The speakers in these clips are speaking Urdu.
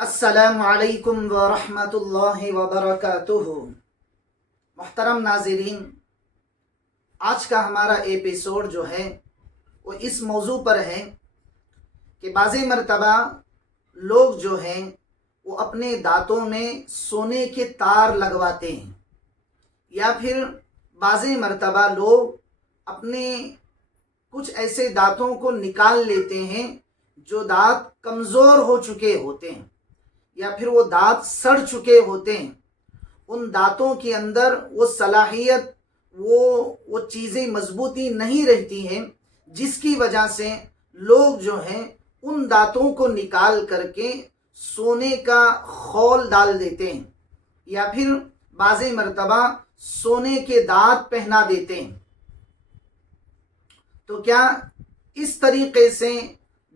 السلام علیکم ورحمۃ اللہ وبرکاتہ۔ محترم ناظرین، آج کا ہمارا ایپیسوڈ جو ہے وہ اس موضوع پر ہے کہ بعض مرتبہ لوگ جو ہیں وہ اپنے دانتوں میں سونے کے تار لگواتے ہیں، یا پھر بعض مرتبہ لوگ اپنے کچھ ایسے دانتوں کو نکال لیتے ہیں جو دانت کمزور ہو چکے ہوتے ہیں، یا پھر وہ دانت سڑ چکے ہوتے ہیں۔ ان دانتوں کے اندر وہ صلاحیت، وہ چیزیں مضبوطی نہیں رہتی ہیں، جس کی وجہ سے لوگ جو ہیں ان دانتوں کو نکال کر کے سونے کا خول ڈال دیتے ہیں، یا پھر بعض مرتبہ سونے کے دانت پہنا دیتے ہیں۔ تو کیا اس طریقے سے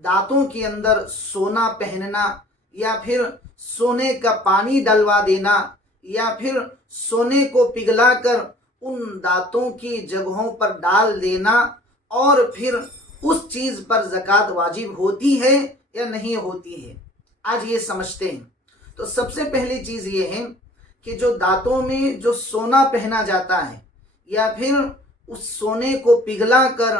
دانتوں کے اندر سونا پہننا، یا پھر سونے کا پانی ڈلوا دینا، یا پھر سونے کو پگھلا کر ان دانتوں کی جگہوں پر ڈال دینا، اور پھر اس چیز پر زکوٰۃ واجب ہوتی ہے یا نہیں ہوتی ہے، آج یہ سمجھتے ہیں۔ تو سب سے پہلی چیز یہ ہے کہ جو دانتوں میں جو سونا پہنا جاتا ہے، یا پھر اس سونے کو پگھلا کر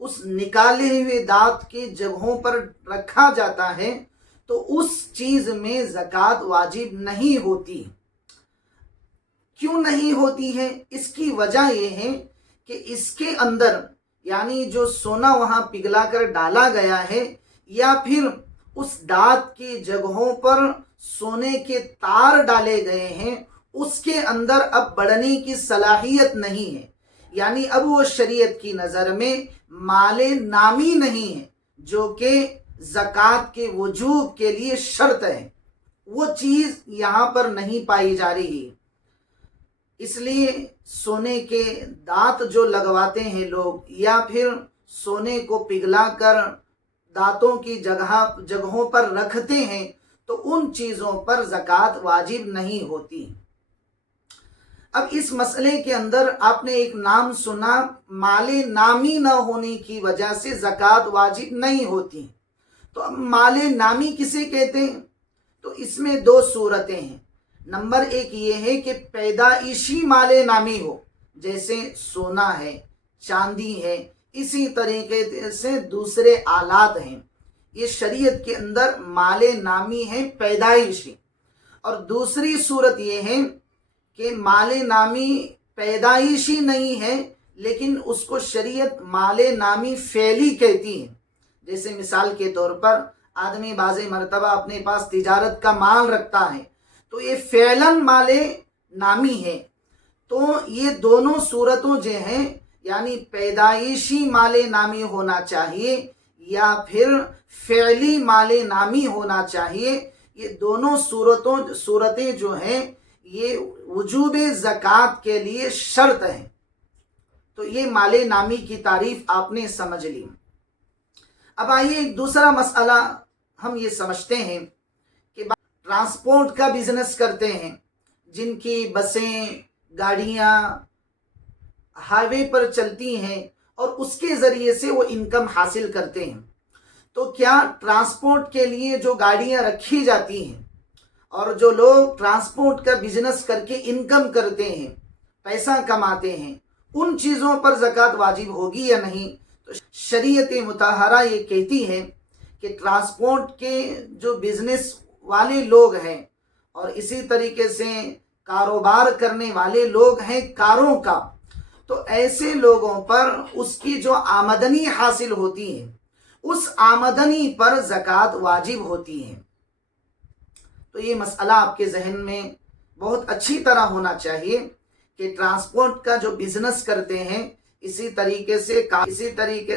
اس نکالے ہوئے دانت کی جگہوں پر رکھا جاتا ہے، تو اس چیز میں زکوٰۃ واجب نہیں ہوتی۔ کیوں نہیں ہوتی ہے؟ اس کی وجہ یہ ہے کہ اس کے اندر، یعنی جو سونا وہاں پگھلا کر ڈالا گیا ہے، یا پھر اس دانت کی جگہوں پر سونے کے تار ڈالے گئے ہیں، اس کے اندر اب بڑھنے کی صلاحیت نہیں ہے، یعنی اب وہ شریعت کی نظر میں مال نامی نہیں ہے، جو کہ زکوٰۃ کے وجوب کے لیے شرط ہے۔ وہ چیز یہاں پر نہیں پائی جا رہی، اس لیے سونے کے دانت جو لگواتے ہیں لوگ، یا پھر سونے کو پگھلا کر دانتوں کی جگہوں پر رکھتے ہیں، تو ان چیزوں پر زکوٰۃ واجب نہیں ہوتی۔ اب اس مسئلے کے اندر آپ نے ایک نام سنا، مال نامی نہ ہونے کی وجہ سے زکوٰۃ واجب نہیں ہوتی۔ تو اب مال نامی کسے کہتے ہیں؟ تو اس میں دو صورتیں ہیں۔ نمبر ایک یہ ہے کہ پیدائشی مال نامی ہو، جیسے سونا ہے، چاندی ہے، اسی طریقے سے دوسرے آلات ہیں، یہ شریعت کے اندر مال نامی ہے پیدائشی۔ اور دوسری صورت یہ ہے کہ مال نامی پیدائشی نہیں ہے، لیکن اس کو شریعت مال نامی فعلی کہتی ہے۔ جیسے مثال کے طور پر آدمی بعض مرتبہ اپنے پاس تجارت کا مال رکھتا ہے، تو یہ فعلاً مال نامی ہے۔ تو یہ دونوں صورتوں جو ہیں، یعنی پیدائشی مال نامی ہونا چاہیے یا پھر فعلی مال نامی ہونا چاہیے، یہ دونوں صورتیں جو ہیں یہ وجوب زکوٰۃ کے لیے شرط ہیں۔ تو یہ مال نامی کی تعریف آپ نے سمجھ لی۔ اب آئیے ایک دوسرا مسئلہ ہم یہ سمجھتے ہیں کہ ٹرانسپورٹ کا بزنس کرتے ہیں، جن کی بسیں، گاڑیاں ہائی وے پر چلتی ہیں اور اس کے ذریعے سے وہ انکم حاصل کرتے ہیں۔ تو کیا ٹرانسپورٹ کے لیے جو گاڑیاں رکھی جاتی ہیں اور جو لوگ ٹرانسپورٹ کا بزنس کر کے انکم کرتے ہیں، پیسہ کماتے ہیں، ان چیزوں پر زکوٰۃ واجب ہوگی یا نہیں؟ تو شریعت مطہرہ یہ کہتی ہے کہ ٹرانسپورٹ کے جو بزنس والے لوگ ہیں، اور اسی طریقے سے کاروبار کرنے والے لوگ ہیں کاروں کا، تو ایسے لوگوں پر اس کی جو آمدنی حاصل ہوتی ہے، اس آمدنی پر زکوٰۃ واجب ہوتی ہے۔ تو یہ مسئلہ آپ کے ذہن میں بہت اچھی طرح ہونا چاہیے کہ ٹرانسپورٹ کا جو بزنس کرتے ہیں، اسی طریقے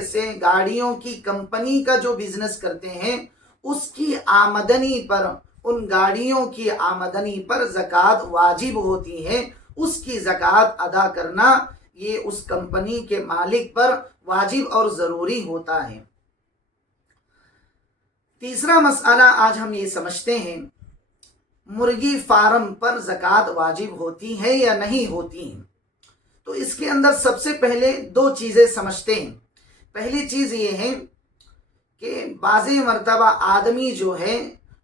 سے گاڑیوں کی کمپنی کا جو بزنس کرتے ہیں، اس کی آمدنی پر، ان گاڑیوں کی آمدنی پر زکوٰۃ واجب ہوتی ہے۔ اس کی زکوٰۃ ادا کرنا یہ اس کمپنی کے مالک پر واجب اور ضروری ہوتا ہے۔ تیسرا مسئلہ آج ہم یہ سمجھتے ہیں، مرغی فارم پر زکوٰۃ واجب ہوتی ہے یا نہیں ہوتی ہے؟ تو اس کے اندر سب سے پہلے دو چیزیں سمجھتے ہیں۔ پہلی چیز یہ ہے کہ بعض مرتبہ آدمی جو ہے